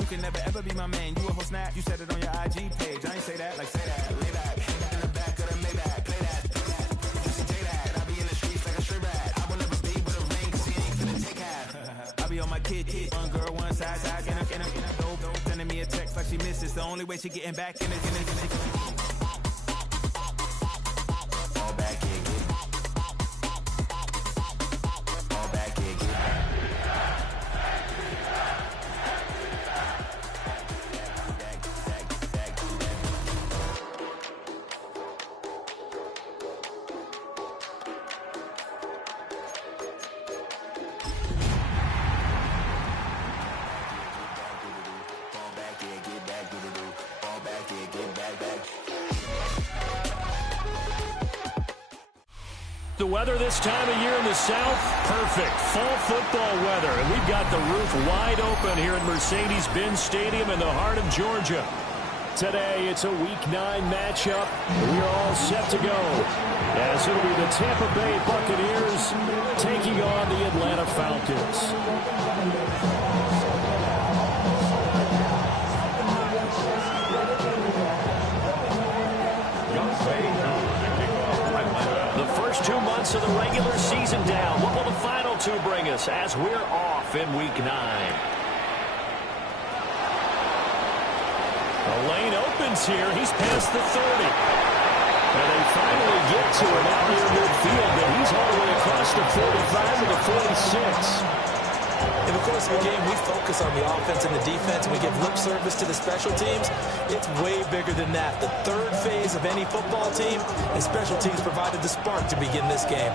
You can never ever be my main. You a whole snap, you said it on your IG page. I ain't say that, like say that. Lay back, in the back of the Maybach. Play that, just say that. I be in the streets like a stray rat. I will never be with a ring, cause he ain't finna take half. I be on my kid, one girl, one side, in a dope. Sending me a text like she misses. The only way she getting back in it. All back in, get all back in, get The weather this time of year in the South, perfect. Fall football weather. And we've got the roof wide open here at Mercedes-Benz Stadium in the heart of Georgia. Today, it's a Week 9 matchup. We are all set to go, as it'll be the Tampa Bay Buccaneers taking on the Atlanta Falcons. The first 2 months of the regular season down. What will the final 2 bring us as we're off in Week 9? The lane opens here. He's past the 30. And they finally get to him out near midfield, but he's all the way across the 45 to the 46. In the course of a game, we focus on the offense and the defense, and we give lip service to the special teams. It's way bigger than that. The third phase of any football team, and special teams provided the spark to begin this game.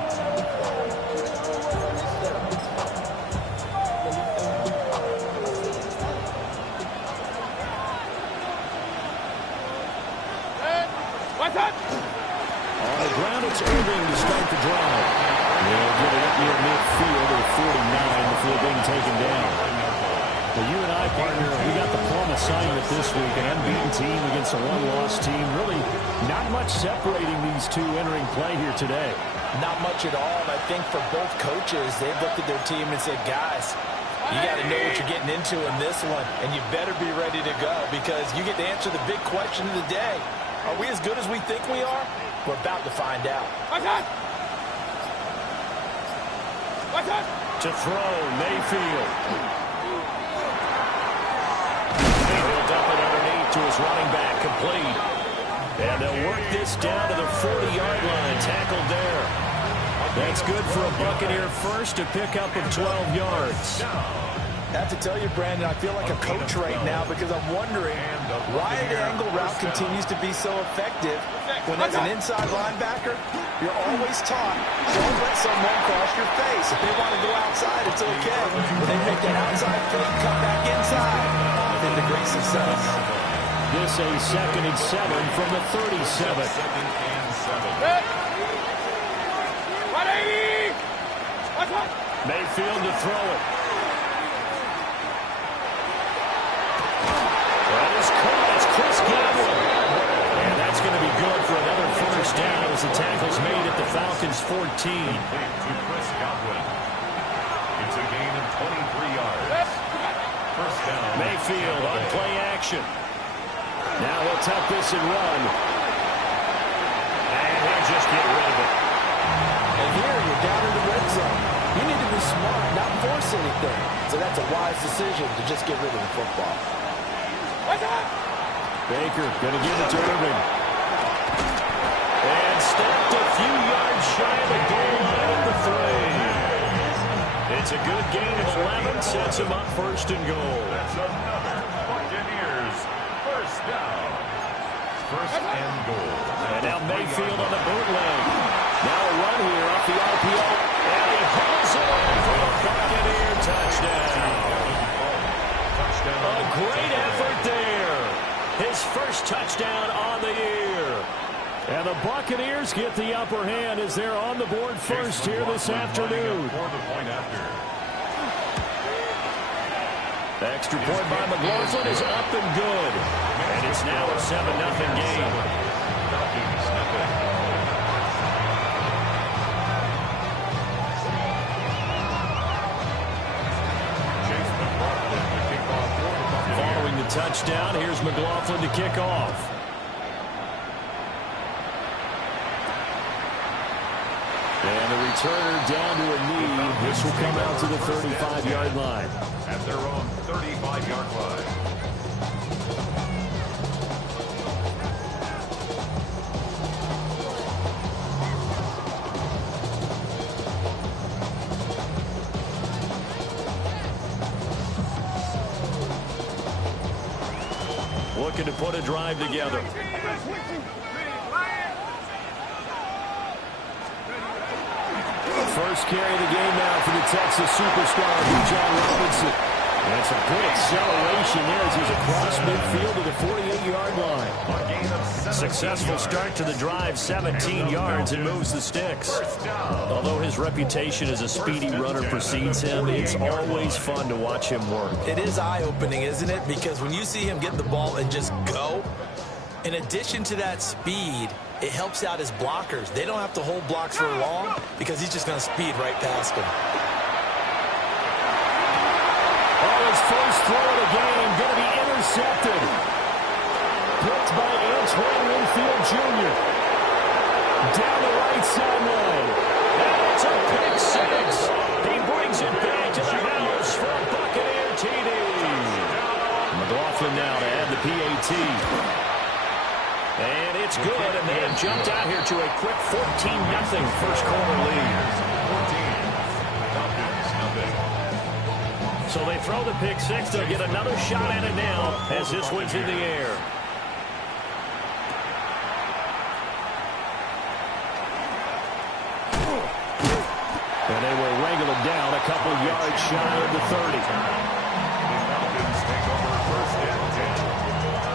On the ground, it's Irving to start the drive. They'll get it up near midfield at 49 before being taken down. Well, you and I, partner, we got the plum assignment this week. An unbeaten team against a one-loss team. Really not much separating these two entering play here today. Not much at all. And I think for both coaches, they've looked at their team and said, guys, you got to know what you're getting into in this one, and you better be ready to go because you get to answer the big question of the day. Are we as good as we think we are? We're about to find out. To throw, Mayfield. He'll dump it underneath to his running back, complete. And they'll work this down to the 40-yard line, tackled there. That's good for a Buccaneer first, a pickup of 12 yards. I have to tell you, Brandon, I feel like a coach right now because I'm wondering why the angle route continues to be so effective when as an inside linebacker, you're always taught, don't let someone cross your face. If they want to go outside, it's okay. But they make that outside fake, come back inside. Been the great success. This a 2nd and 7 from the 37. Mayfield to throw it. That is caught. It's Chris Godwin. And that's going to be good for another first down as the tackle's made at the Falcons' 14. To Chris Godwin. It's a gain of 23 yards. First down. Mayfield on play action. Now he'll tuck this and run. And he'll just get rid of it. And here you're down in the red zone. You need to be smart, not force anything. So that's a wise decision to just get rid of the football. Baker going to give it to Irving. And stepped a few yards shy of the goal line at the 3. It's a good gain of 11, sets him up first and goal. That's another Buccaneers first down. First and goal. And now Mayfield on the bootleg. Now a run here off the RPO. And he hauls it in for a Buccaneer touchdown. A great effort there. His first touchdown on the year. And the Buccaneers get the upper hand as they're on the board first here this afternoon. Extra point by McLaughlin is up and good. And it's now a 7-0 game. touchdown. Here's McLaughlin to kick off. And the returner down to a knee. This will come out to the 35-yard line. At their own 35-yard line. Looking to put a drive together. First carry of the game now for the Texas superstar, John Robinson. And some good acceleration there as he's across midfield to the 48-yard line. Successful start to the drive, 17 yards, and moves the sticks. Although his reputation as a speedy runner precedes him, it's always fun to watch him work. It is eye-opening, isn't it? Because when you see him get the ball and just go, in addition to that speed, it helps out his blockers. They don't have to hold blocks for long because he's just going to speed right past them. Oh, his first throw of the game going to be intercepted. Picked by Antoine Winfield Jr. Down the right sideline. And it's a pick six. He brings it back to the house for a Buccaneer TD. McLaughlin now to add the PAT. And it's good, and they have jumped out here to a quick 14-0 first quarter lead. 14-0. So they throw the pick six. They'll get another shot at it now as this one's in the air. And they will wrangle it down a couple yards shy of the 30. The Falcons take over first and 10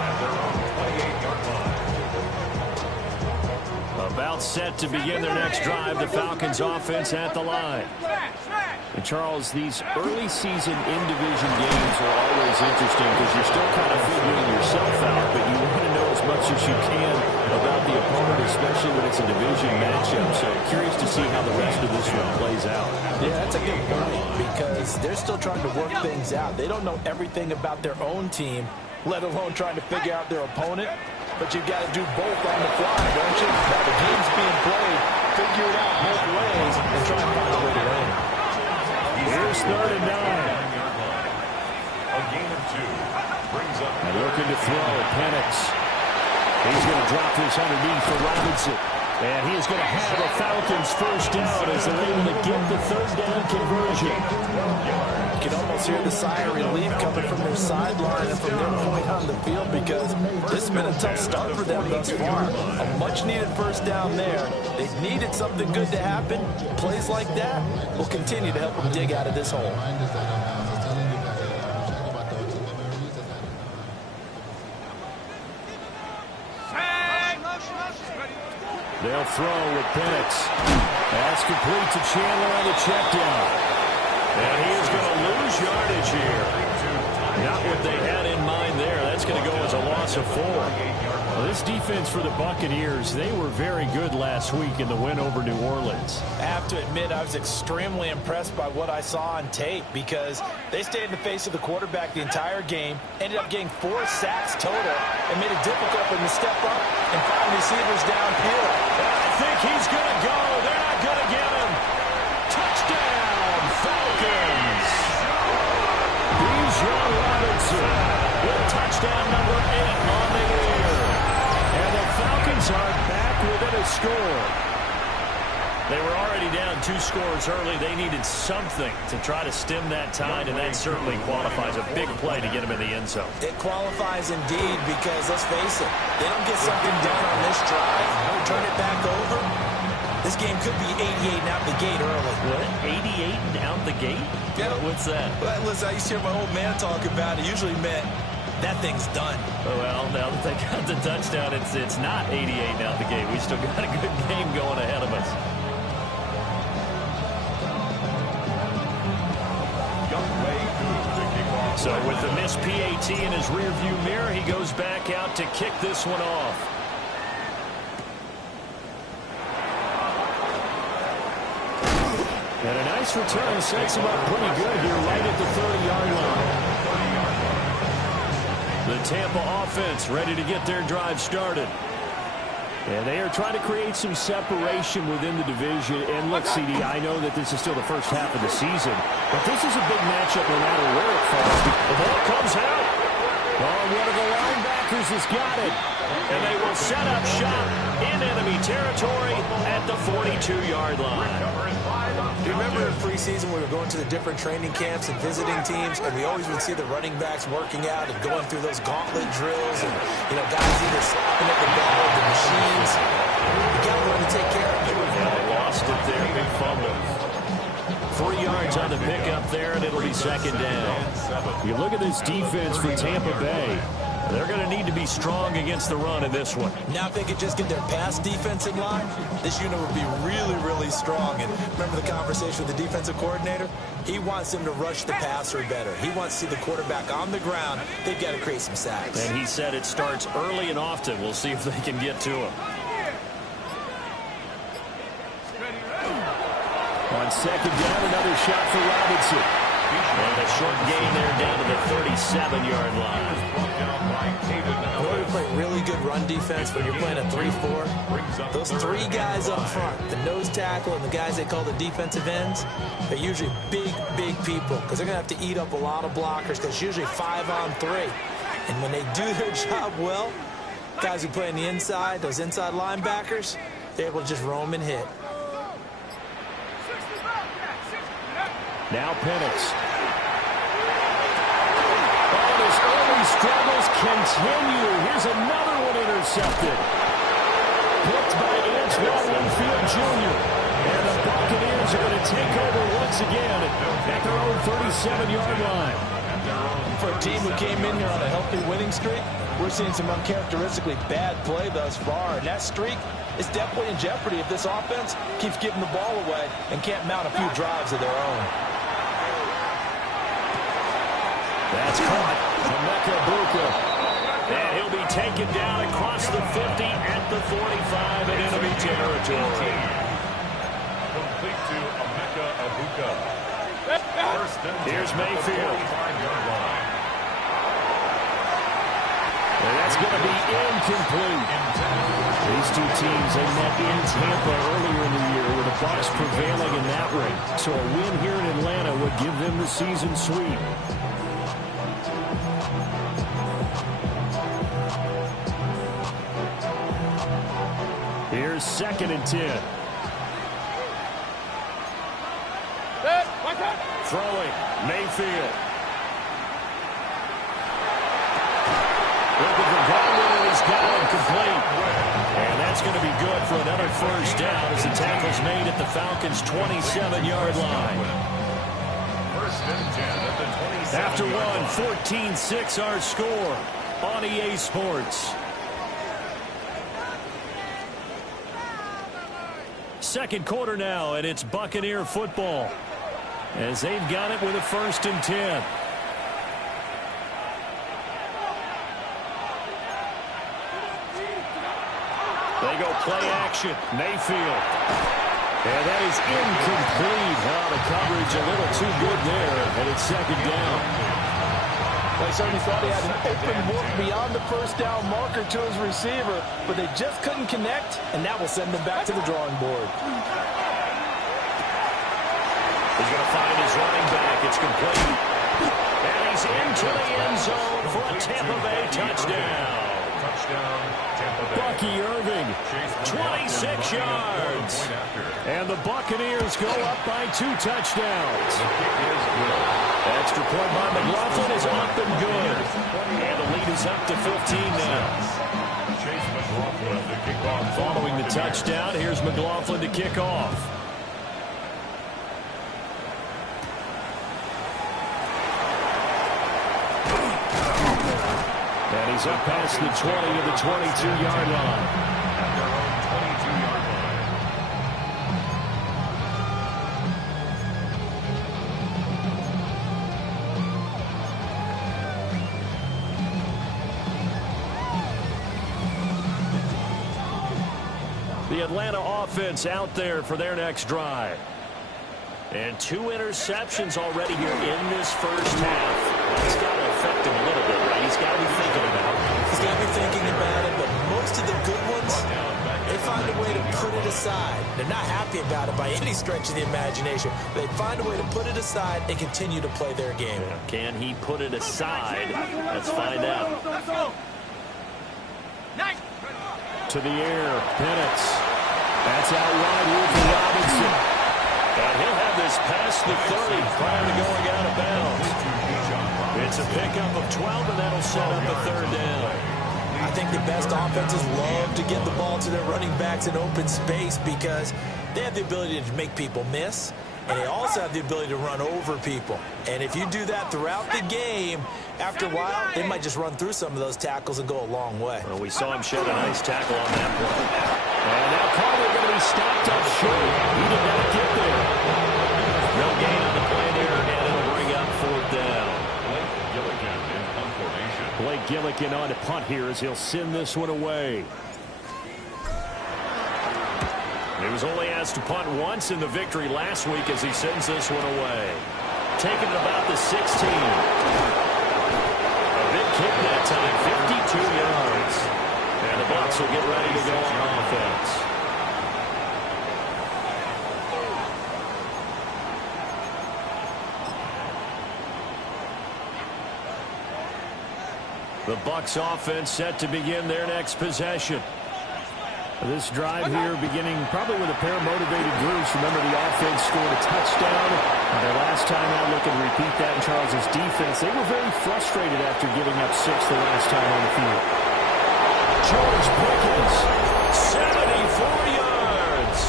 at their own 28-yard line. About set to begin their next drive, the Falcons offense at the line. And Charles, these early season in-division games are always interesting because you're still kind of figuring yourself out, but you want to know as much as you can about the opponent, especially when it's a division matchup. So curious to see how the rest of this one plays out. Yeah, that's a good point because they're still trying to work things out. They don't know everything about their own team, let alone trying to figure out their opponent. But you've got to do both on the fly, don't you? While the game's being played, figure it out both ways and try and find a way to win. Here's 3rd and 9. A gain of 2 brings up. And looking to throw, Penix. He's going to drop this underneath for Robinson. And he is going to have the Falcons first down as they're able to get the 3rd down conversion. You can almost hear the sigh of relief coming from their sideline and from their point on the field because this has been a tough start for them thus far. A much-needed first down there. They've needed something good to happen. Plays like that will continue to help them dig out of this hole. They'll throw with Penix. That's complete to Chandler on the check down. And he is going to lose yardage here. Not what they had in mind there. That's going to go as a loss of 4. Well, this defense for the Buccaneers, they were very good last week in the win over New Orleans. I have to admit, I was extremely impressed by what I saw on tape because they stayed in the face of the quarterback the entire game, ended up getting 4 sacks total, and made it difficult for him to step up and find receivers downfield. I think he's going to go. They're not going to get him. Touchdown, Falcons. John Robinson with touchdown number 8 on the year. And the Falcons are back within a score. They were already down 2 scores early. They needed something to try to stem that tide, and that certainly qualifies. A big play to get them in the end zone. It qualifies indeed because, let's face it, they don't get something done on this drive, turn it back over. This game could be 88 and out the gate early. What? 88 and out the gate? Yeah. What's that? Well, listen, I used to hear my old man talk about it. Usually meant that thing's done. Oh, well, now that they got the touchdown, it's not 88 and out the gate. We still got a good game going ahead of us. So with the missed PAT in his rearview mirror, he goes back out to kick this one off. And a nice return sets him up pretty good here right at the 30-yard line. The Tampa offense ready to get their drive started. And they are trying to create some separation within the division. And look, CD, I know that this is still the first half of the season, but this is a big matchup no matter where it falls. The ball comes out. Oh, one of the linebackers has got it. And they will set up shop in enemy territory at the 42-yard line. Do you remember in preseason we were going to the different training camps and visiting teams, and we always would see the running backs working out and going through those gauntlet drills, and guys either slapping at the ball, the machines. You got to learn to take care of it. They lost it there, big fumble. 3 yards on the pickup there, and it'll be second down. You look at this defense for Tampa Bay. They're going to need to be strong against the run in this one. Now if they could just get their pass defensive line, this unit would be really, really strong. And remember the conversation with the defensive coordinator? He wants them to rush the passer better. He wants to see the quarterback on the ground. They've got to create some sacks. And he said it starts early and often. We'll see if they can get to him. On second down, another shot for Robinson. And a short gain there down to the 37-yard line. You're playing really good run defense when you're playing a 3-4. Those 3 guys up front, the nose tackle and the guys they call the defensive ends, they're usually big, big people because they're going to have to eat up a lot of blockers because it's usually 5-on-3. And when they do their job well, guys who play on the inside, those inside linebackers, they're able to just roam and hit. Now Penix. Oh, his early struggles continue. Here's another one intercepted. Picked by Antoine Winfield Jr. And the Buccaneers are going to take over once again at their own 37-yard line. For a team who came in here on a healthy winning streak, we're seeing some uncharacteristically bad play thus far. And that streak is definitely in jeopardy if this offense keeps giving the ball away and can't mount a few drives of their own. That's caught. Emeka Buka. And he'll be taken down across the 50 at the 45 in enemy territory. Complete to Emeka Buka. Here's Mayfield. And that's going to be incomplete. These two teams, they met in Tampa earlier in the year with the Bucs prevailing in that ring. So a win here in Atlanta would give them the season sweep. Here's 2nd and 10. Throwing, Mayfield. Looking for Godwin, and he's got him complete. And that's going to be good for another first down as the tackle's made at the Falcons' 27-yard line. First and 10 at the 27. After one, 14-6 our score on EA Sports. Second quarter now, and it's Buccaneer football as they've got it with a 1st and 10. They go play action. Mayfield. And that is incomplete. Well, the coverage a little too good there, and it's 2nd down. Well, he certainly thought he had an open look beyond the first down marker to his receiver, but they just couldn't connect, and that will send them back to the drawing board. He's going to find his running back. It's complete. And he's into the end zone for a Tampa Bay touchdown. Touchdown, Tampa Bay. Bucky Irving, 26 yards. And the Buccaneers go up by 2 touchdowns. Extra point by McLaughlin is up and good. And the lead is up to 15 now. Chase McLaughlin to kick off. Following the touchdown, here's McLaughlin to kick off. And he's up past the 20 to the 22-yard line. At their own 22-yard line. The Atlanta offense out there for their next drive. And 2 interceptions already here in this first half. It's got to affect him a little bit, right? He's got to be thinking aside. They're not happy about it by any stretch of the imagination. They find a way to put it aside and continue to play their game. Yeah. Can he put it aside? Let's find out. To the air, Penix. That's out wide here for Robinson. And he'll have this past the 30 prior to going out of bounds. It's a pickup of 12, and that'll set up a third down. I think the best offenses love to get the ball to their running backs in open space because they have the ability to make people miss, and they also have the ability to run over people. And if you do that throughout the game, after a while, they might just run through some of those tackles and go a long way. Well, we saw him shed a nice tackle on that play. And now Carter going to be stopped up short. He did not get there. No gain on the play there, and it'll bring up fourth down. Blake Gillikin on to punt here as he'll send this one away. He was only asked to punt once in the victory last week as he sends this one away. Taking it about the 16. A big kick that time, 52 yards. And the Bucs will get ready to go on offense. The Bucs offense set to begin their next possession. This drive here beginning probably with a pair of motivated groups. Remember, the offense scored a touchdown. Their last time out, looking to repeat that in Charles's defense. They were very frustrated after giving up 6 the last time on the field. George Pickens, 74 yards.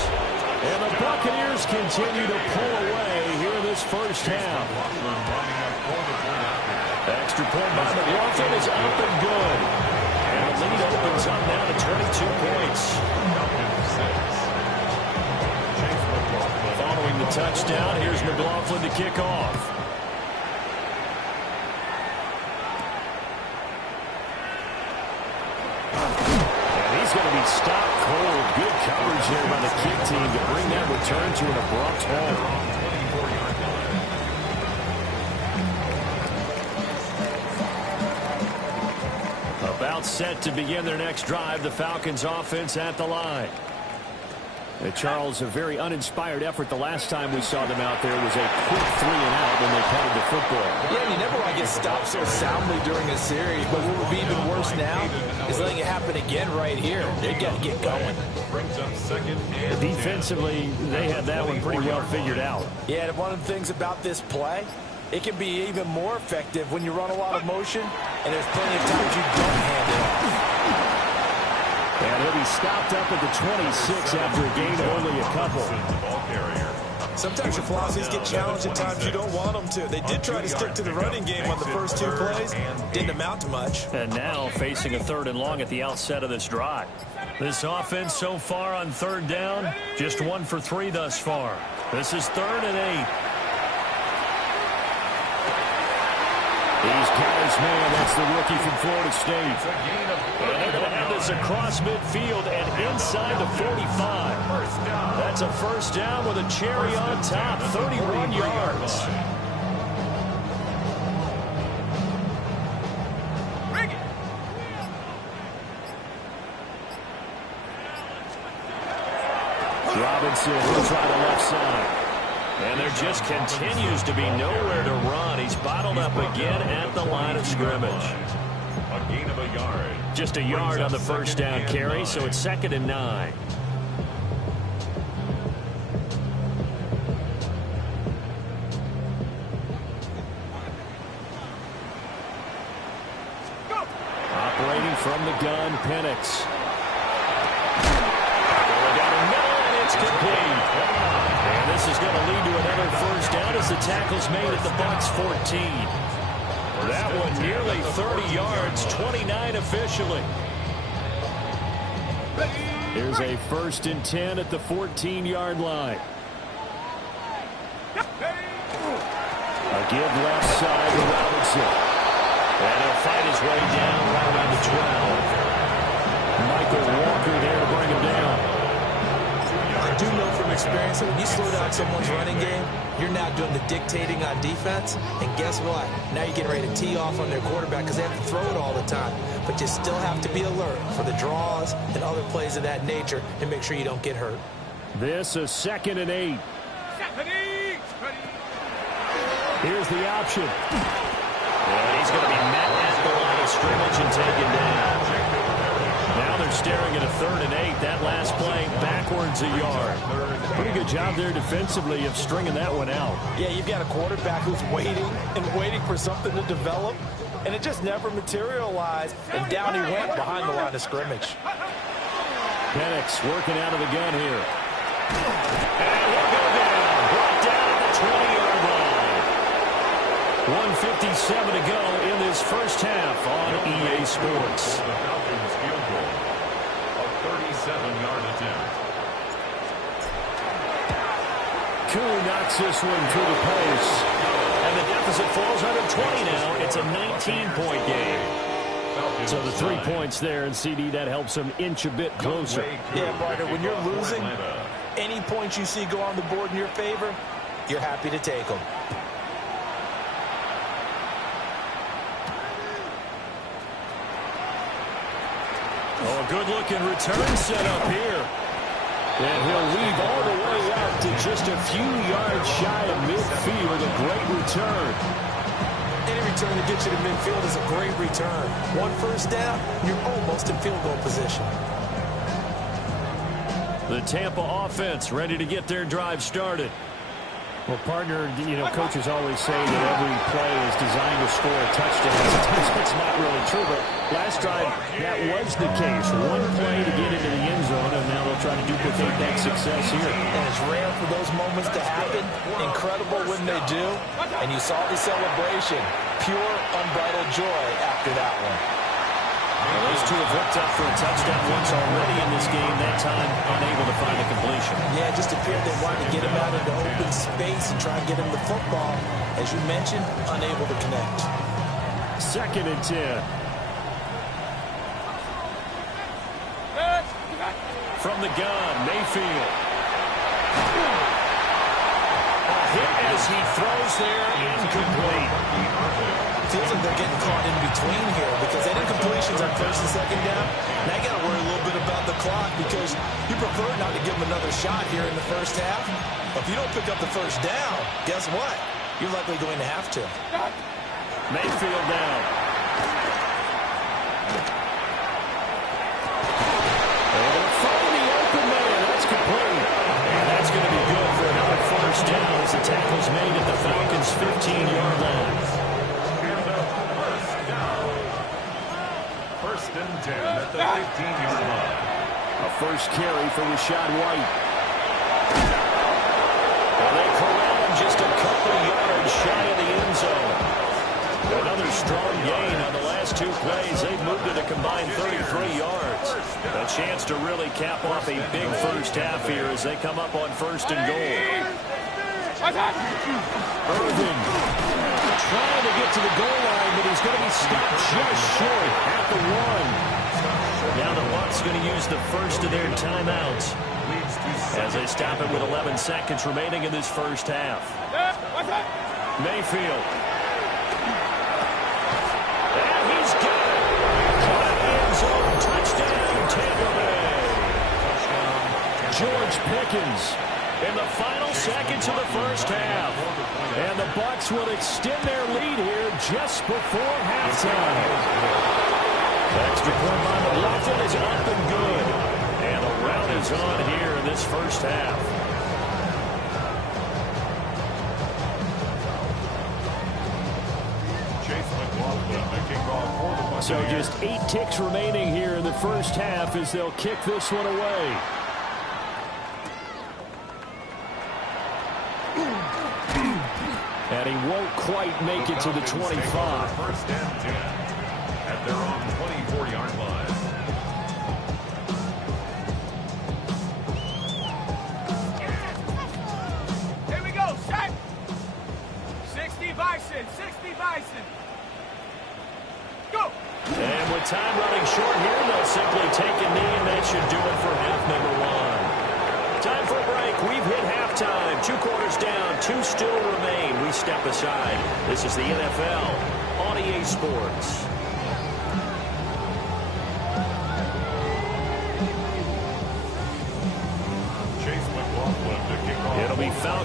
And the Buccaneers continue to pull away here in this first half. Extra point by McLaughlin is up and good. And the lead opens up now to 22 points. Following the touchdown, here's McLaughlin to kick off. And he's going to be stopped cold. Good coverage there by the kick team to bring that return to an abrupt halt. About set to begin their next drive, the Falcons offense at the line. Charles, a very uninspired effort the last time we saw them out there was a quick 3-and-out when they punted the football. Yeah, and you never want to get stopped so soundly during a series, but what would be even worse now is letting it happen again right here. They got to get going. Defensively, they had that one pretty well figured out. Yeah, and one of the things about this play, it can be even more effective when you run a lot of motion, and there's plenty of times you don't hand it off. And he'll be stopped up at the 26 after a gain of only a couple. Sometimes your philosophies get challenged at times you don't want them to. They did try to stick to the running game on the first 2 plays. Didn't amount to much. And now facing a 3rd and long at the outset of this drive. This offense so far on 3rd down, just 1 for 3 thus far. This is 3rd and 8. He's got his man. That's the rookie from Florida State. And they're going to have this across midfield and inside the 45. That's a first down with a cherry on top, 31 yards. Robinson will try the left side. And there just continues to be nowhere to run. He's bottled up again at the line of scrimmage. A gain of a yard. Just a yard on the first down carry, so it's 2nd and 9. Operating from the gun, Penix. Going down the middle, and it's complete. And this is going to lead to another first down as the tackle's made at the Bucs 14. That one nearly 30 yards, 29 officially. Here's a 1st and 10 at the 14-yard line. A give left side to Robinson. And he'll fight his way down right around the 12. Michael Walker there to bring him down. I do know from experience that when you slow down someone's running game, you're now doing the dictating on defense. And guess what? Now you're getting ready to tee off on their quarterback because they have to throw it all the time. But you still have to be alert for the draws and other plays of that nature and make sure you don't get hurt. This is 2nd and 8. Here's the option. And he's going to be met at the line of scrimmage and taken down. Now they're staring at a 3rd and 8. That last play backwards a yard. Pretty good job there defensively of stringing that one out. Yeah, you've got a quarterback who's waiting and waiting for something to develop, and it just never materialized, and down he went behind the line of scrimmage. Penix working out of the gun here. And he'll go down. Brought down at the 20-yard line. 1:57 to go in this first half on EA Sports. The Falcons field goal. A 37-yard attempt. Koo knocks this one through the post. And the deficit falls under 20 now. It's a 19-point game. So the 3 points there, and CD, that helps them inch a bit closer. Yeah, partner, when you're losing, any points you see go on the board in your favor, you're happy to take them. Oh, a good-looking return set up here. And he'll weave all the way out to just a few yards shy of midfield. A great return. Any return to get you to midfield is a great return. 1 first down, you're almost in field goal position. The Tampa offense ready to get their drive started. Well, partner, coaches always say that every play is designed to score a touchdown. Sometimes that's not really true, but last drive, that was the case. 1 play to get into the end zone, and now they'll try to duplicate that success here. And it's rare for those moments to happen. Incredible when they do. And you saw the celebration. Pure, unbridled joy after that one. Well, those two have hooked up for a touchdown once already in this game, that time unable to find a completion. Yeah, it just appeared they wanted to get him out into open space and try and get him the football. As you mentioned, unable to connect. 2nd and 10. From the gun, Mayfield. A hit as he throws there, incomplete. Feels like they're getting caught in between here because any completions on 1st and 2nd down, now you got to worry a little bit about the clock because you prefer not to give them another shot here in the first half. But if you don't pick up the first down, guess what? You're likely going to have to. Mayfield down. And they're throwing the open man. That's complete. And that's going to be good for another first down as the tackle's made at the Falcons' 15-yard line. First and 10 at the 15-yard line. A first carry for Rashad White. Well, they corral him just a couple yards shy of the end zone. Another strong gain on the last 2 plays. They've moved it a combined 33 yards. A chance to really cap off a big first half here as they come up on 1st and goal. Irvin trying to get to the goal line, but he's going to be stopped just short at the 1. Now the Bucs going to use the first of their timeouts as they stop it with 11 seconds remaining in this first half. Mayfield. And he's got it. Caught end zone. Touchdown, Tampa Bay. George Pickens in the final seconds of the first half. And the Bucs will extend their lead here just before halftime. Extra point by McLaughlin is up and good. And the round is on here in this first half. So just 8 ticks remaining here in the first half as they'll kick this one away. And he won't quite make it to the 25. First and 10 at their own 24-yard line. Here we go, set. 60 Bison, 60 Bison. Go. And with time running short here, they'll simply take a knee, and that should do it for half number 1. Time for a break. We've hit halftime. 2 quarters down. 2 still remain. We step aside. This is the NFL on EA Sports. Chase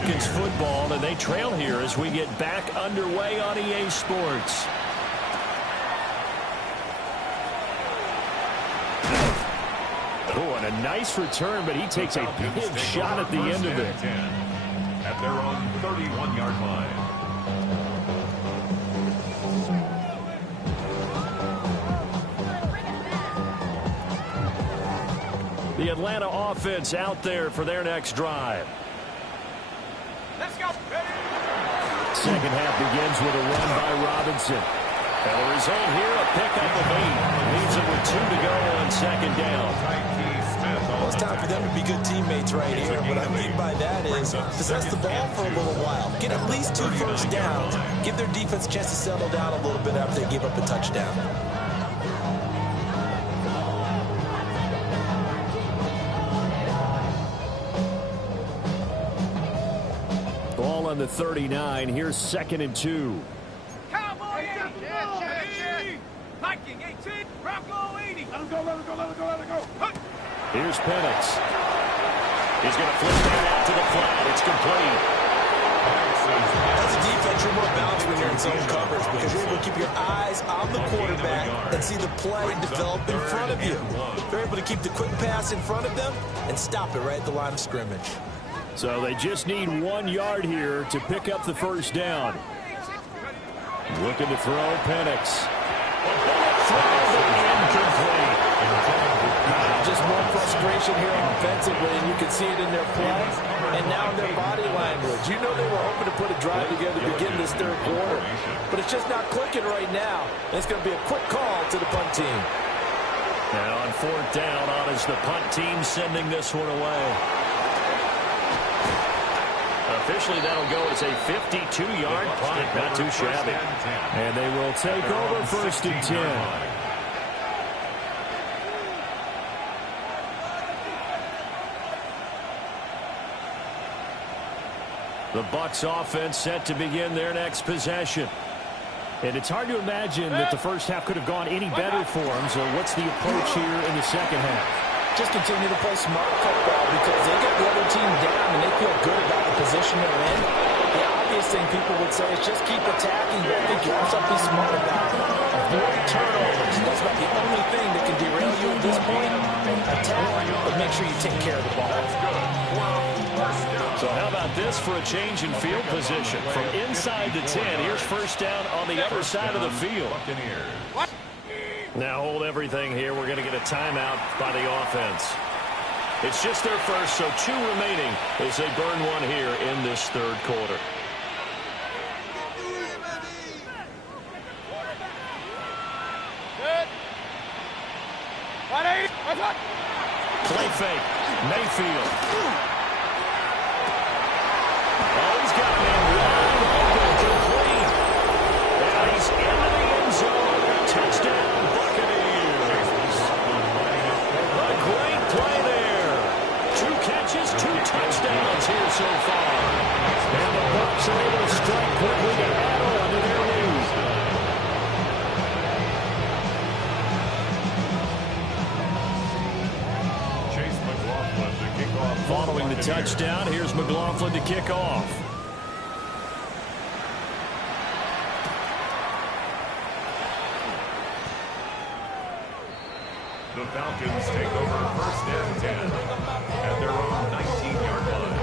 Falcons football, and they trail here as we get back underway on EA Sports. Oh, and a nice return, but he takes a big shot at the end of it. At their own 31-yard line. The Atlanta offense out there for their next drive. Let's go. Second half begins with a run by Robinson. And the result here, a pickup of 8. Leaves it with 2 to go on second down. Well, it's time for them to be good teammates right here. What I mean by that is possess the ball for a little while. Get at least 2 first downs. Give their defense a chance to settle down a little bit after they give up a touchdown. Ball on the 39. Here's 2nd and 2. Cowboy 80. Viking 18. Bronco 80. Let him go, let him go, let him go, let him go. Here's Penix. He's going to flip that out to the flat. It's complete. As a defense, you're more balanced when you're in zone coverage because you're able to keep your eyes on the quarterback and see the play develop in front of you. They're able to keep the quick pass in front of them and stop it right at the line of scrimmage. So they just need 1 yard here to pick up the first down. Looking to throw Penix. Incomplete. Just more frustration here offensively, and you can see it in their play and now in their body language. You know they were hoping to put a drive together to begin this third quarter, but it's just not clicking right now. And it's going to be a quick call to the punt team. And on 4th down, on is the punt team sending this one away. Officially, that'll go as a 52-yard punt. Not too shabby. And they will take over 1st and 10. The Bucs offense set to begin their next possession. And it's hard to imagine that the first half could have gone any better for them. So what's the approach here in the second half? Just continue to play smart football because they get the other team down and they feel good about the position they're in. The obvious thing people would say is just keep attacking, but I think you also be smart about it. Avoid turnovers. That's about the only thing that can derail you at this point. Attack, but make sure you take care of the ball. So how about this for a change in field position? From inside the 10, here's first down on the other side of the field. Now hold everything here. We're going to get a timeout by the offense. It's just their first, so 2 remaining as they burn one here in this third quarter. Play fake. Mayfield. Oh, he's got a man wide open, complete. And he's into the end zone. Touchdown, Buccaneers. A great play there. 2 catches, 2 touchdowns here so far. And the Bucs are able to strike quickly to add on to their lead. Following the touchdown, here's McLaughlin to kick off. The Falcons take over 1st and 10 at their own 19-yard line.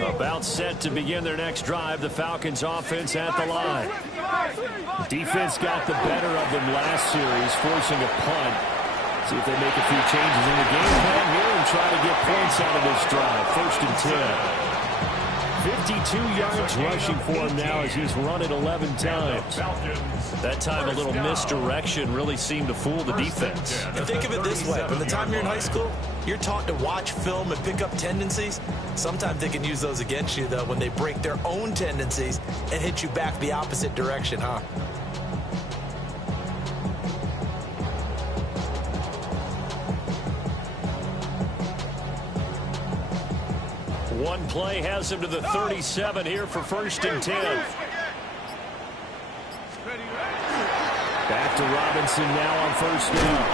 About set to begin their next drive, the Falcons offense at the line. Defense got the better of them last series, forcing a punt. See if they make a few changes in the game plan here and try to get points out of this drive. 1st and 10. 52 yards rushing for him now as he's run it 11 times. That time a little misdirection really seemed to fool the defense. And think of it this way. From the time you're in high school, you're taught to watch film and pick up tendencies. Sometimes they can use those against you, though, when they break their own tendencies and hit you back the opposite direction, huh? One play has him to the 37 here for 1st and 10. Back to Robinson now on first down.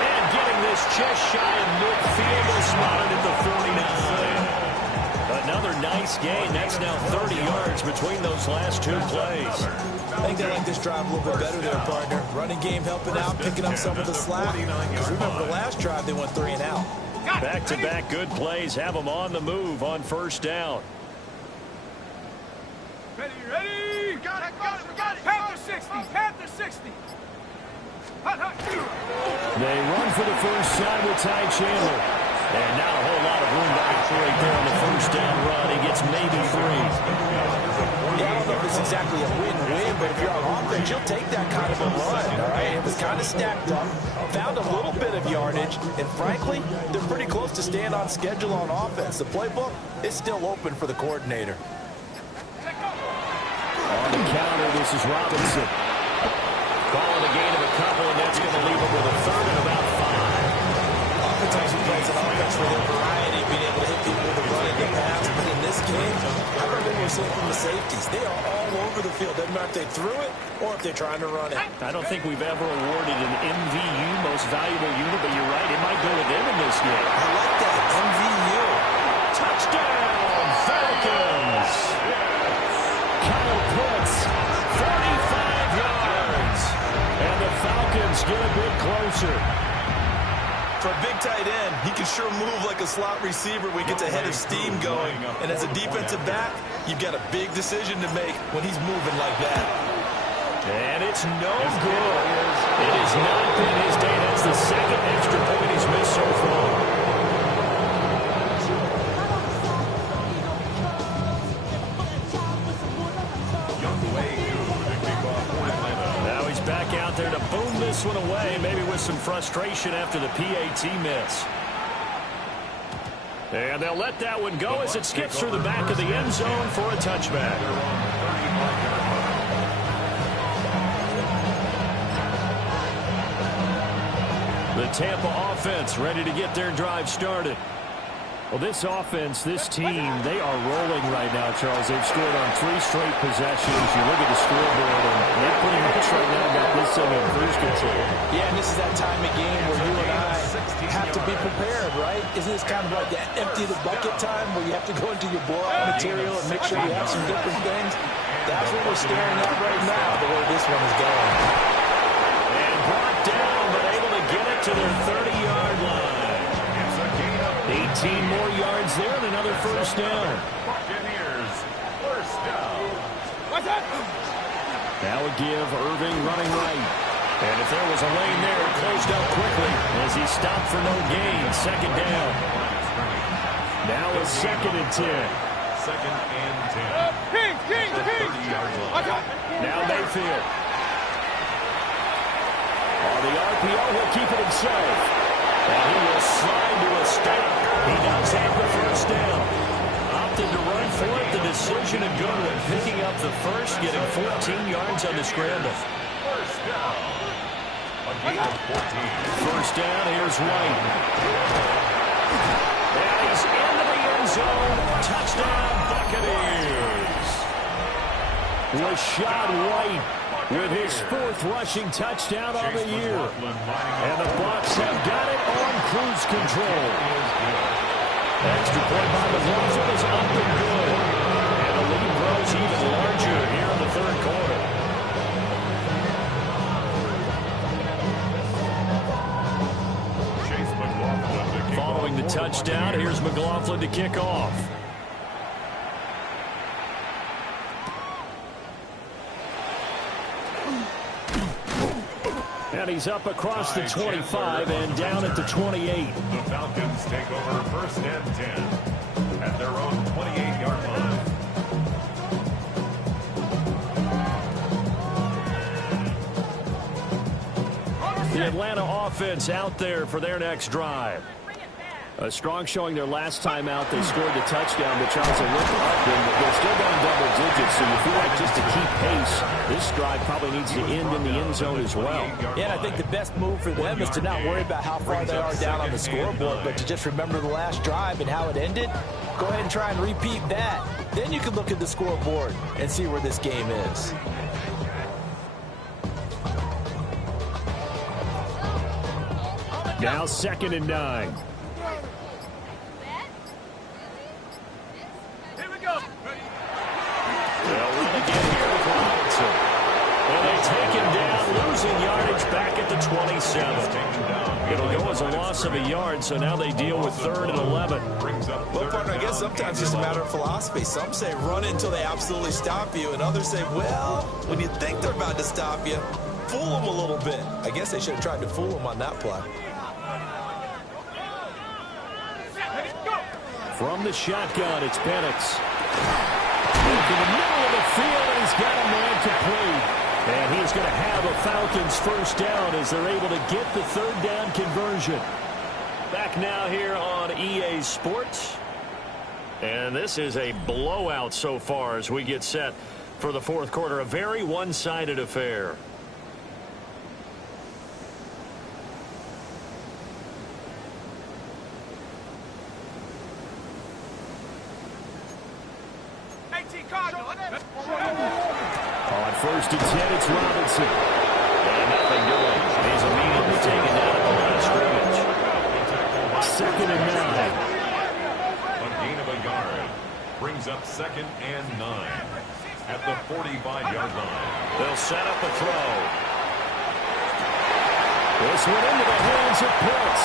And getting this just shy of midfield, is spotted at the 49. Another nice gain. That's now 30 yards between those last two plays. I think they like this drive a little bit better there, partner. Running game helping out, picking up some of the slack. Because remember, the last drive they went 3 and out. Back-to-back good plays have them on the move on first down. Ready, ready. Got it. Panther 60. Panther 60. Hot. They run for the first time with Ty Chandler. And not a whole lot of room to operate there on the first down run. He gets maybe 3. Yeah, I don't know if it's exactly a win-win, but if you're on offense, you'll take that kind of a run, all right? It was kind of stacked up, found a little bit of yardage, and frankly, they're pretty close to staying on schedule on offense. The playbook is still open for the coordinator. On the counter, this is Robinson. Calling a gain of a couple, and that's going to leave him with a third and about 5. Oftentimes, plays an offense for their variety, being able to hit people with the run and the pass. But in this game, I don't think we're seeing from the safeties. They are all over the field. Doesn't matter if they threw it or if they're trying to run it. I don't think we've ever awarded an MVU, most valuable unit, but you're right. It might go with them in this game. I like that. MVU. Touchdown, Falcons. Kyle Pitts, 45 yards. And the Falcons get a bit closer. For a big tight end, he can sure move like a slot receiver when he gets a head of steam going. And as a defensive back, you've got a big decision to make when he's moving like that. And it's no good. It has not been his day. That's the second extra point he's missed so far. Now he's back out there to boom this one away, maybe with some frustration after the PAT miss. And they'll let that one go as it skips through the back of the end zone for a touchback. The Tampa offense ready to get their drive started. Well, this offense, this team, they are rolling right now, Charles. They've scored on 3 straight possessions. You look at the scoreboard, and they pretty much right now got this thing in cruise control. Yeah, and this is that time of game where you and I have to be prepared, right? Isn't this kind of like that empty the bucket time where you have to go into your blowout material and make sure you have some different things? That's what we're staring at right now, the way this one is going. And brought down, but able to get it to their 30-yard line. 18 more yards there and another first down. Buccaneers, first down. What's that? Now a give, Irving running right. And if there was a lane there, it closed up quickly as he stopped for no gain. Second down. Now a 2nd and 10. 2nd and 10. King. 30-yard line. Now Mayfield. On the RPO, he'll keep it himself. And he will slide to a stop. He does have the first down. Opted to run for it. The decision a good one. Picking up the first, getting 14 yards on the scramble. First down. A gain of 14. First down, here's White. And he's into the end zone. Touchdown, Buccaneers. Rashad White with his 4th rushing touchdown on the year. And the Bucs have got it on cruise control. Extra point by McLaughlin is up and good. And the lead grows even larger here in the 3rd quarter. Following the touchdown, here's McLaughlin to kick off. And he's up across the 25 and down at the 28. The Falcons take over 1st and 10 at their own 28-yard line. The Atlanta offense out there for their next drive. A strong showing their last time out. They scored the touchdown, but Charles, they looked up, and they're still going double digits, so you feel like just to keep pace, this drive probably needs to end in the end zone as well. Yeah, and I think the best move for them is to not worry about how far they are down on the scoreboard, but to just remember the last drive and how it ended. Go ahead and try and repeat that. Then you can look at the scoreboard and see where this game is. Now 2nd and 9. Here we go. They'll run again here with Robinson. And they take him down, losing yardage back at the 27. It'll go as a loss of a yard, so now they deal with 3rd and 11. Well, partner, I guess sometimes it's just a matter of philosophy. Some say run until they absolutely stop you, and others say, well, when you think they're about to stop you, fool them a little bit. I guess they should have tried to fool them on that play. From the shotgun, it's Penix. In the middle of the field, and he's got a man complete. And he's going to have a Falcons first down as they're able to get the 3rd down conversion. Back now here on EA Sports. And this is a blowout so far as we get set for the 4th quarter. A very one-sided affair. On 1st and 10, it's Robinson. And nothing doing. He's immediately taken down at the line of scrimmage. 2nd and 9. A gain of a yard. Brings up 2nd and 9. At the 45-yard line. They'll set up a throw. This one into the hands of Pitts.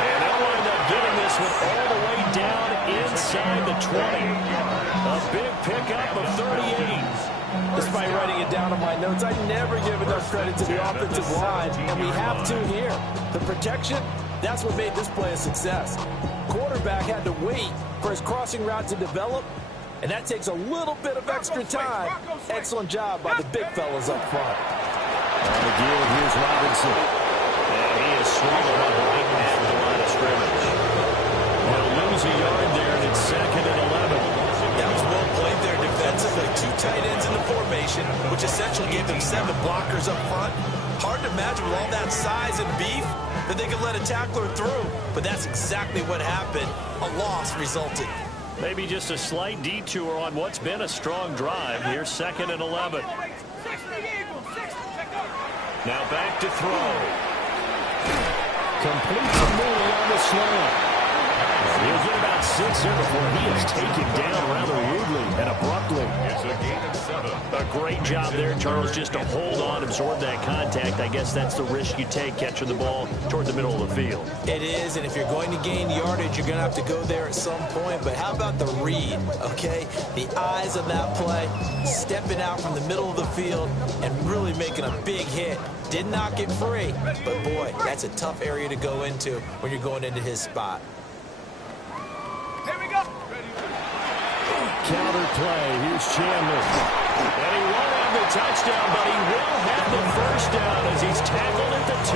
And they'll wind up getting this one all the way down inside the 20. A big pickup of 38. Despite writing it down on my notes, I never give enough credit to the offensive line, and we have to here. The protection, that's what made this play a success. Quarterback had to wait for his crossing route to develop, and that takes a little bit of extra time. Excellent job by the big fellas up front. On the give, here's Robinson. And he is swinging up right at the line of scrimmage. They'll lose a yard there, and it's 2nd and 11. That was well played there defensively. 2 tight ends in the formation, which essentially gave them 7 blockers up front. Hard to imagine with all that size and beef that they could let a tackler through. But that's exactly what happened. A loss resulted. Maybe just a slight detour on what's been a strong drive. Here's 2nd and 11. Now back to throw. Complete to Mooney on the slant. He'll get about 6 here before he is taken down rather rudely and abruptly. It's a gain of 7. A great job there, Charles, just to hold on, absorb that contact. I guess that's the risk you take catching the ball toward the middle of the field. It is, and if you're going to gain yardage, you're going to have to go there at some point. But how about the read, okay? The eyes of that play, stepping out from the middle of the field and really making a big hit. Did not get free, but boy, that's a tough area to go into when you're going into his spot. Here we go. Counter play. Here's Chandler. And he won't have the touchdown, but he will have the first down as he's tackled at the 2.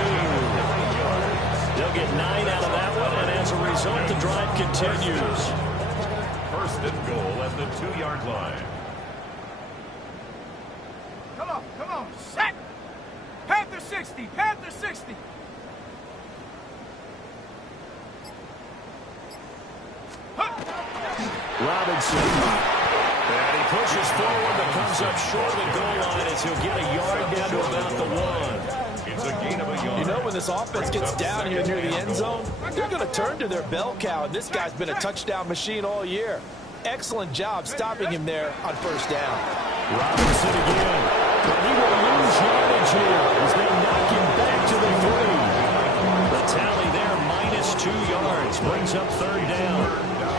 They'll get 9 out of that one, and as a result, the drive continues. 1st and goal at the 2-yard line. Come on. Set. Panther 60. Panther 60. Robinson. And he pushes forward but comes up short of the goal line as he'll get a yard down to about the 1. It's a gain of a yard. You know, when this offense gets down here near the end zone, they're going to turn to their bell cow, and this guy's been a touchdown machine all year. Excellent job stopping him there on 1st down. Robinson again. But he will lose yardage here as they knock him back to the 3. The tally there, -2 yards, brings up 3rd down.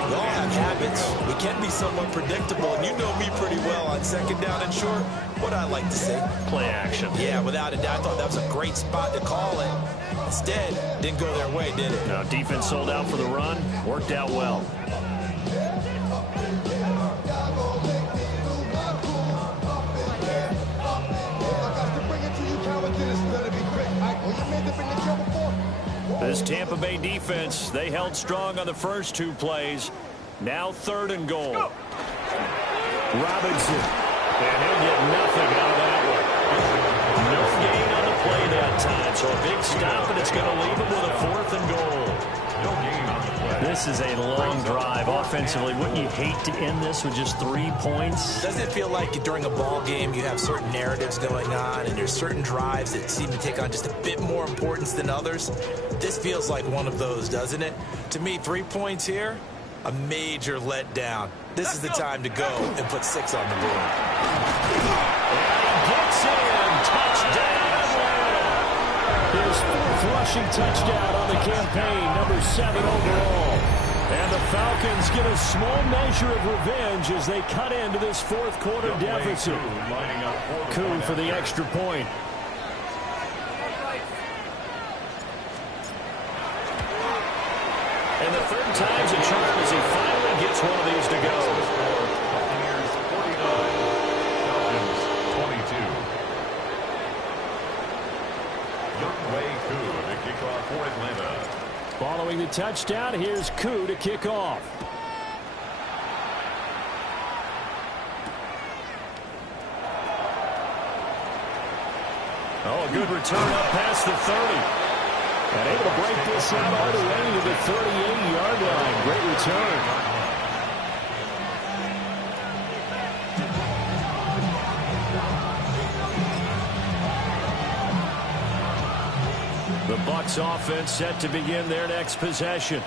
We all have habits. We can be somewhat predictable, and you know me pretty well on 2nd down and short. What I like to see. Play action. Yeah, without a doubt, I thought that was a great spot to call it. Instead, didn't go their way, did it? Now, defense sold out for the run. Worked out well. This Tampa Bay defense, they held strong on the first 2 plays. Now 3rd and goal. Robinson. And he'll get nothing out of that one. No gain on the play that time. So a big stop, and it's going to leave him with a 4th and goal. No gain on the play. This is a long drive offensively. Wouldn't you hate to end this with just 3 points? Doesn't it feel like during a ball game you have certain narratives going on and there's certain drives that seem to take on just a bit more importance than others? This feels like one of those, doesn't it? To me, 3 points here, a major letdown. This is the time to go and put 6 on the board. And he gets in. Touchdown. His 4th rushing touchdown on the campaign, number 7 overall. And the Falcons get a small measure of revenge as they cut into this 4th quarter deficit. Koo for the extra point. And the 3rd time's a charm as he finally gets one of these to go. Buccaneers 49, Falcons 22. Younghoe Koo to kick off for Atlanta. Following the touchdown, here's Koo to kick off. Oh, a good return up past the 30. And able to break this out all the way to the 38-yard line. Great return. The Bucs offense set to begin their next possession.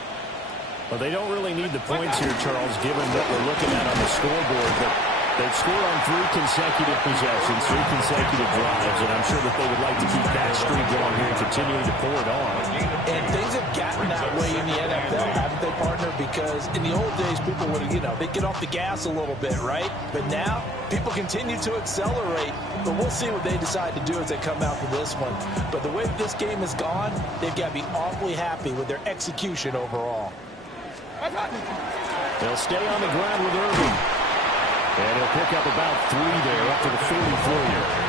Well, they don't really need the points here, Charles, given what we're looking at on the scoreboard. But they've scored on 3 consecutive possessions, 3 consecutive drives, and I'm sure that they would like to keep that streak going here and continuing to pour it on. And things have gotten that way in the NFL, haven't they, partner? Because in the old days, people would, they'd get off the gas a little bit, right? But now, people continue to accelerate. But we'll see what they decide to do as they come out for this one. But the way this game has gone, they've got to be awfully happy with their execution overall. They'll stay on the ground with Irving. And he'll pick up about 3 there up to the 44.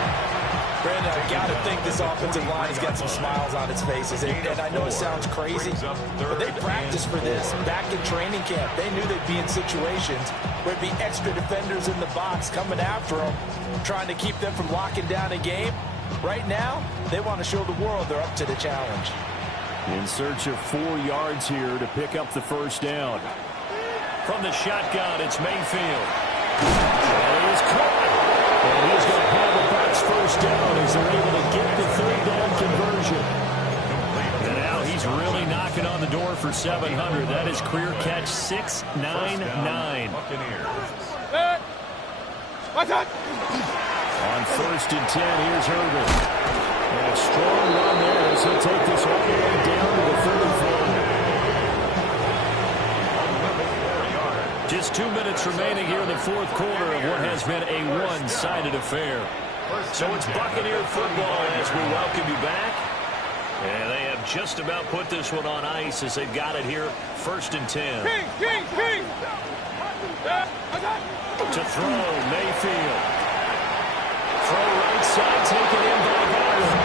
Brandon, I got to think this offensive line has got some smiles on its faces. And I know it sounds crazy, but they practiced for this back in training camp. They knew they'd be in situations where there'd be extra defenders in the box coming after them, trying to keep them from locking down a game. Right now, they want to show the world they're up to the challenge. In search of 4 yards here to pick up the 1st down. From the shotgun, it's Mayfield. And he's caught. And he's going to have a Bucs 1st down as they're able to get the 3rd down conversion. And now he's really knocking on the door for 700. That is career catch 699. On 1st and 10, here's Herbert. And a strong run there as he'll take this all the way down to the 35. Just 2 minutes remaining here in the 4th quarter of what has been a one-sided affair. So it's Buccaneer football as we welcome you back. And they have just about put this one on ice as they've got it here 1st and 10. To throw, Mayfield. Throw right side, taken in by Godwin.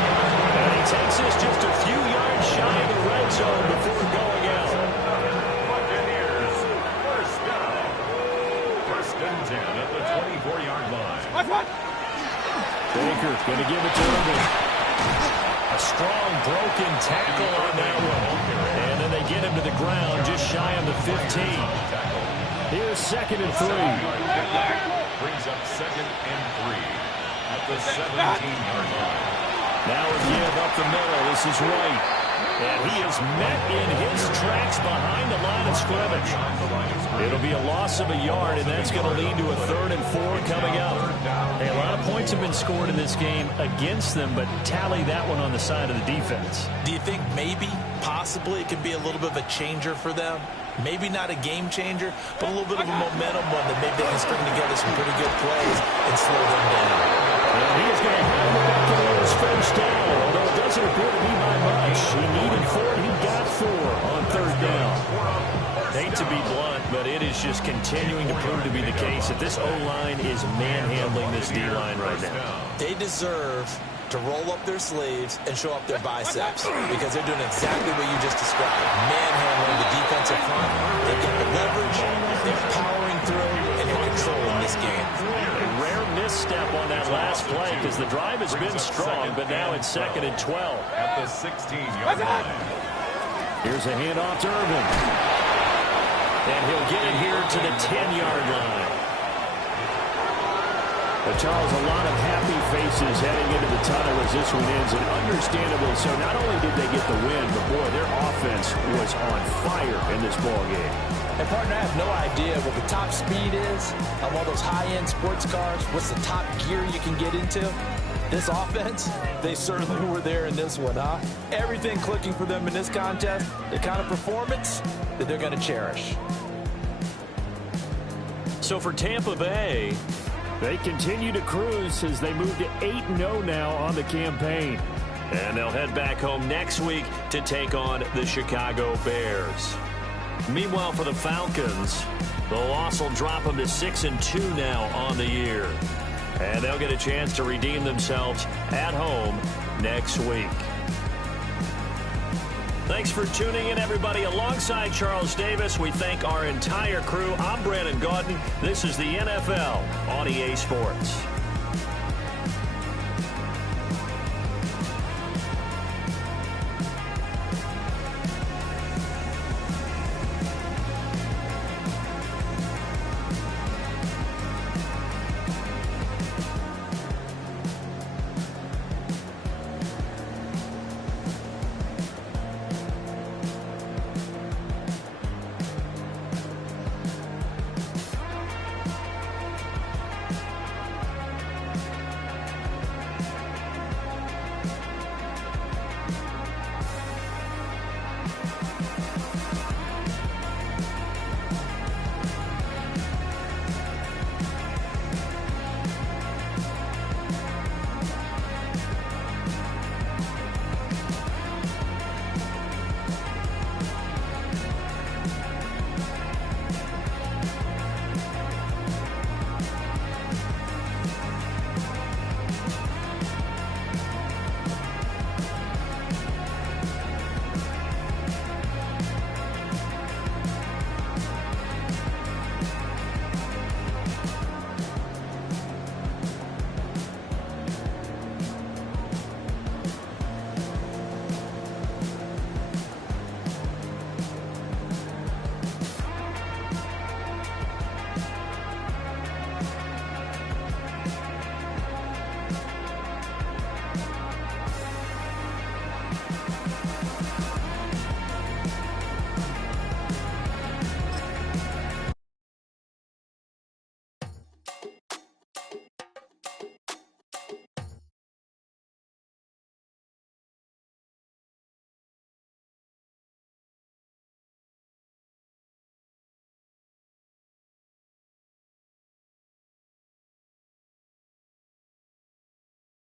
And he takes this just a few yards shy of the red zone before going out. Buccaneers 1st down. 1st and 10 at the 24-yard line. Baker going to give it to Irving. A strong broken tackle on that one. And then they get him to the ground just shy of the 15. Here's 2nd and 3. Brings up 2nd and 3 at the 17-yard line. Now again up the middle. This is White. And he is met in his tracks behind the line of scrimmage. It'll be a loss of a yard, and that's going to lead to a 3rd and 4 coming up. Hey, a lot of points have been scored in this game against them, but tally that one on the side of the defense. Do you think maybe, possibly, it can be a little bit of a changer for them? Maybe not a game changer, but a little bit of a momentum one that maybe they can string together some pretty good plays and slow them down. Well, he is going to have the Buccaneers 1st down, although it doesn't appear to be by much. He needed 4, he got 4 on 3rd down. Hate to be blunt, but it is just continuing to prove to be the case that this O-line is manhandling this D-line right now. They deserve to roll up their sleeves and show up their biceps because they're doing exactly what you just described. Manhandling the defensive front. They've got the leverage, they're powering through, and they're controlling this game. A rare misstep on that last play because the drive has been strong, but now it's 2nd and 12. At the 16-yard line. Here's a handoff to Irvin. And he'll get it here to the 10-yard line. But Charles, a lot of happy faces heading into the tunnel as this one ends, and understandably so. Not only did they get the win, but boy, their offense was on fire in this ball game. And partner, I have no idea what the top speed is of all those high-end sports cars. What's the top gear you can get into? This offense, they certainly were there in this one, huh? Everything clicking for them in this contest, the kind of performance that they're going to cherish. So for Tampa Bay, they continue to cruise as they move to 8-0 now on the campaign. And they'll head back home next week to take on the Chicago Bears. Meanwhile, for the Falcons, the loss will drop them to 6-2 now on the year. And they'll get a chance to redeem themselves at home next week. Thanks for tuning in, everybody. Alongside Charles Davis, we thank our entire crew. I'm Brandon Gaudin. This is the NFL on EA Sports.